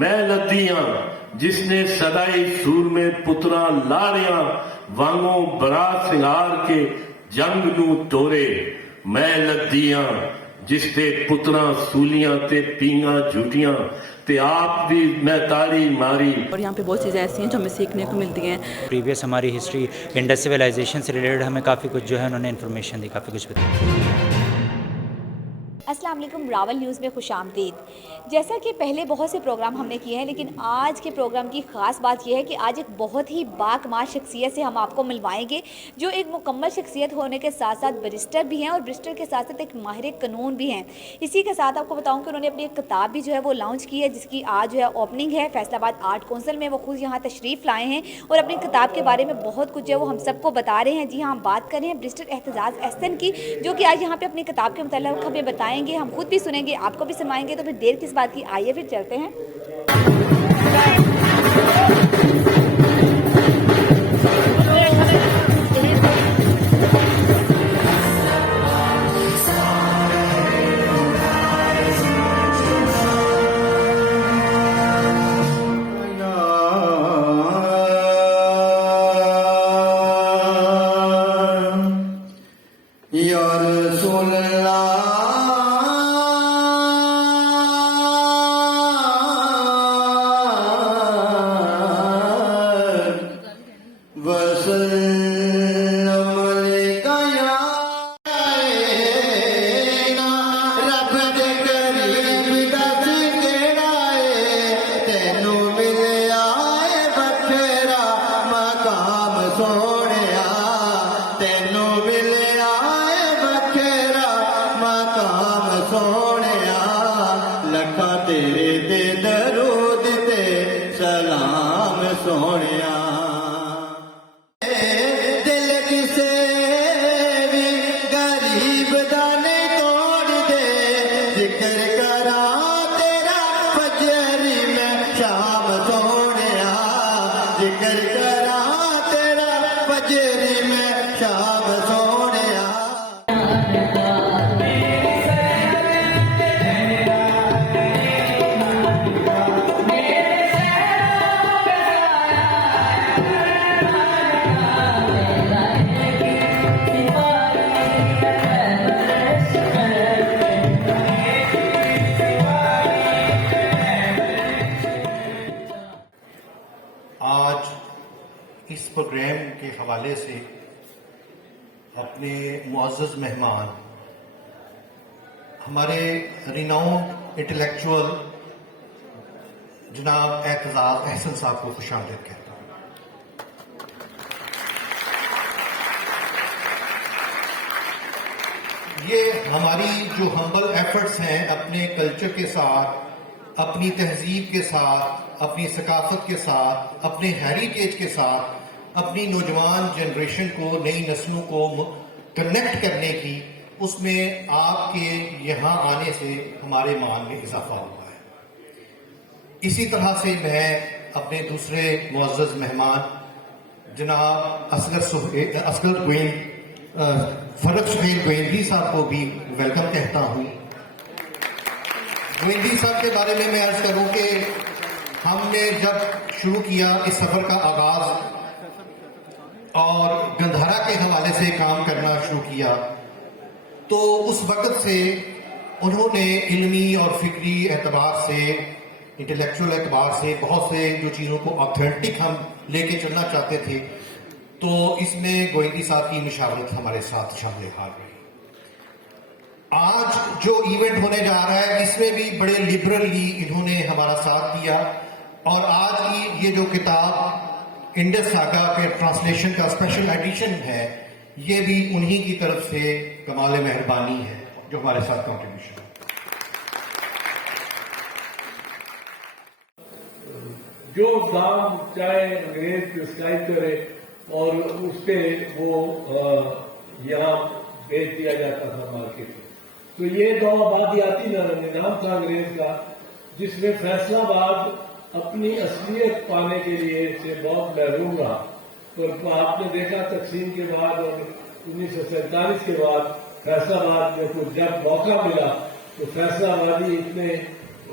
میں لدیاں جس نے سدائی سور میں پتراں لاڑیاں وانگوں برا سنگار کے جنگ نو توڑے، میں لدیاں جس تے پتراں سولیاں تے پینگاں جھوٹیاں تے آپ بھی میں تاڑی ماری. اور یہاں پہ بہت چیزیں ایسی ہیں جو ہمیں سیکھنے کو ملتی ہیں. پریویس ہماری ہسٹری انڈس سویلائزیشن سے ریلیٹڈ ہمیں کافی کچھ جو ہے انہوں نے انفارمیشن دی، کافی کچھ بتایا. السلام علیکم، راول نیوز میں خوش آمدید. جیسا کہ پہلے بہت سے پروگرام ہم نے کیے ہیں، لیکن آج کے پروگرام کی خاص بات یہ ہے کہ آج ایک بہت ہی باکمال شخصیت سے ہم آپ کو ملوائیں گے، جو ایک مکمل شخصیت ہونے کے ساتھ ساتھ بیرسٹر بھی ہیں اور بیرسٹر کے ساتھ ساتھ ایک ماہر قانون بھی ہیں. اسی کے ساتھ آپ کو بتاؤں کہ انہوں نے اپنی ایک کتاب بھی جو ہے وہ لانچ کی ہے، جس کی آج جو ہے اوپننگ ہے فیصل آباد آرٹ کونسل میں. وہ خود یہاں تشریف لائے ہیں اور اپنی کتاب کے بارے میں بہت کچھ جو ہے وہ ہم سب کو بتا رہے ہیں. جی ہاں، ہم بات کر رہے ہیں بیرسٹر اعتزاز احسن کی، جو کہ آج یہاں پہ اپنی کتاب کے متعلق ہمیں بتائیں گے. ہم خود بھی سنیں گے، آپ کو بھی سنوائیں گے، تو پھر دیر کس بات کی، آئیے پھر چلتے ہیں. اس پروگرام کے حوالے سے اپنے معزز مہمان ہمارے ریناؤنڈ انٹلیکچوئل جناب اعتزاز احسن صاحب کو خوش آمدید کہتا ہوں. یہ ہماری جو ہمبل ایفرٹس ہیں اپنے کلچر کے ساتھ، اپنی تہذیب کے ساتھ، اپنی ثقافت کے ساتھ، اپنے ہیریٹیج کے ساتھ، اپنی نوجوان جنریشن کو، نئی نسلوں کو کنیکٹ کرنے کی، اس میں آپ کے یہاں آنے سے ہمارے مان میں اضافہ ہوا ہے. اسی طرح سے میں اپنے دوسرے معزز مہمان جناب اصغر فرق سہیل گوئندی صاحب کو بھی ویلکم کہتا ہوں. گوئندی صاحب کے بارے میں عرض کروں کہ ہم نے جب شروع کیا اس سفر کا آغاز اور گندھارا کے حوالے سے کام کرنا شروع کیا، تو اس وقت سے انہوں نے علمی اور فکری اعتبار سے، انٹلیکچوئل اعتبار سے بہت سے جو چیزوں کو آتھینٹک ہم لے کے چلنا چاہتے تھے، تو اس میں گوئندی صاحب کی مشاورت ہمارے ساتھ شامل حال رہی. آج جو ایونٹ ہونے جا رہا ہے اس میں بھی بڑے لبرلی انہوں نے ہمارا ساتھ دیا، اور آج کی یہ جو کتاب انڈس ساگا کے ٹرانسلیشن کا اسپیشل ایڈیشن ہے، یہ بھی انہی کی طرف سے کمال مہربانی ہے جو ہمارے ساتھ کنٹریبیوشن. جو دام چاہے انگریز پرسکرائب کرے اور اس پہ وہ یہاں بیچ دیا جاتا تھا مارکیٹ میں. تو یہ دو آبادیاتی نظام تھا انگریز کا، جس میں فیصل آباد اپنی اصلیت پانے کے لیے سے بہت محروم رہا. اور آپ نے دیکھا تقسیم کے بعد اور 1947 کے بعد فیصل آباد میں جب موقع ملا تو فیصل آبادی اتنے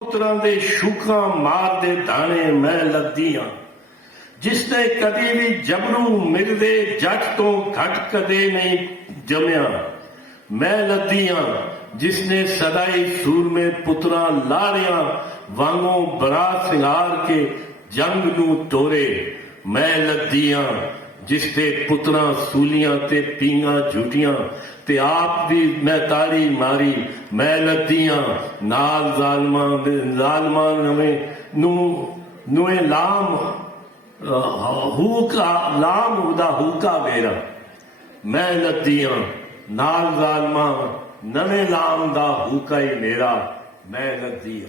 ਪੁੱਤਰਾਂ ਦੇ ਸ਼ੂਕਾਂ ਮਾਰਦੇ ਦਾਣੇ ਮੈਂ ਲੱਦੀਆਂ, ਜਿਸਨੇ ਕਦੀ ਵੀ ਜਬਰੂ ਮਿਲਦੇ ਜੱਟ ਤੋਂ ਘਟ ਕਦੇ ਨਹੀਂ ਜਮਿਆ। ਮੈਂ ਲੱਦੀਆਂ ਜਿਸਨੇ ਸਦਾਈ ਸੂਰਮੇ ਪੁੱਤਰਾਂ ਲਾਰਿਆਂ ਵਾਂਗੋਂ ਬਰਾ ਸਿੰਗਾਰ ਕੇ ਜੰਗ ਨੂੰ ਤੋਰੇ। ਮੈਂ ਲੱਦੀਆਂ ਜਿਸ ਤੇ ਪੁੱਤਰਾਂ ਸੂਲੀਆਂ ਤੇ ਪੀਂਘਾਂ ਝੂਟੀਆਂ ਤੇ ਆਪ ਵੀ ਮੈਂ ਤਾੜੀ ਮਾਰੀ। ਮੈਂ ਲੱਦੀਆਂ ਨਾਲ ਜ਼ਾਲਮਾਂ ਨਵੇਂ ਲਾਮ ਹੂਕਾ ਲਾਮ ਉਹਦਾ ਹੂਕਾ ਮੇਰਾ। ਮੈਂ ਲੱਦੀਆਂ ਨਾਲ ਜ਼ਾਲਮਾਂ ਨਵੇਂ ਲਾਮ ਦਾ ਹੂਕਾ ਹੀ ਮੇਰਾ। ਮੈਂ ਲੱਦੀਆਂ।